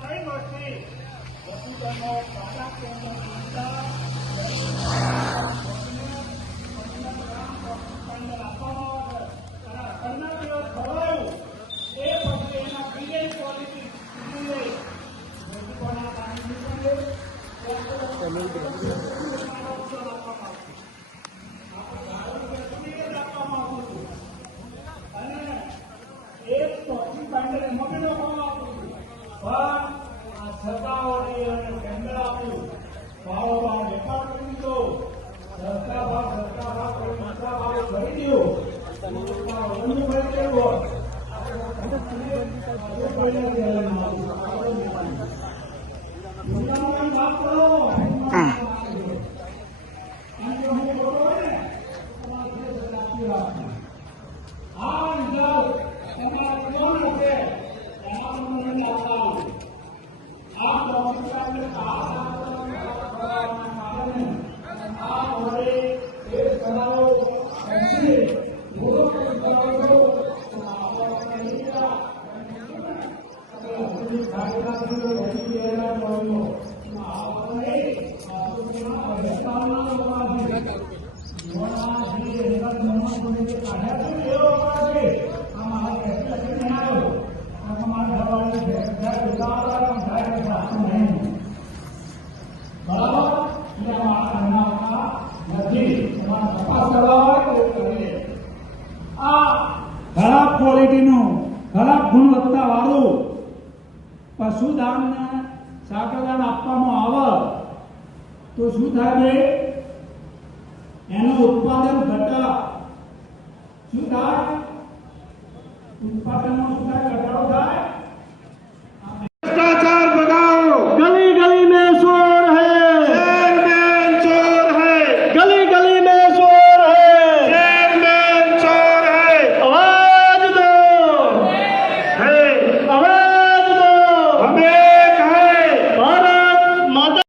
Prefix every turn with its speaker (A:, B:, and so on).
A: ಕೈ ವಹಿಸಿ ವಸುಧನೋ ಪಾಲಕೇಂದ್ರದಿಂದ આ અને કેન્દ્ર આપ્યું ભાવો ભાવ વેપાર કરી સરકાર ભાવ સસ્તા ભાવ કોઈ મોટા ભાવે ભરી દીધો બંધ મુદ્દામાં ખરાબ ક્વોલિટીનું ખરાબ ગુણવત્તા વાળું પશુદાનને સાકરદાન આપવામાં આવે તો શું થાય? એનું ઉત્પાદન ઘટા શું થાય? ઉત્પાદનમાં સુધાર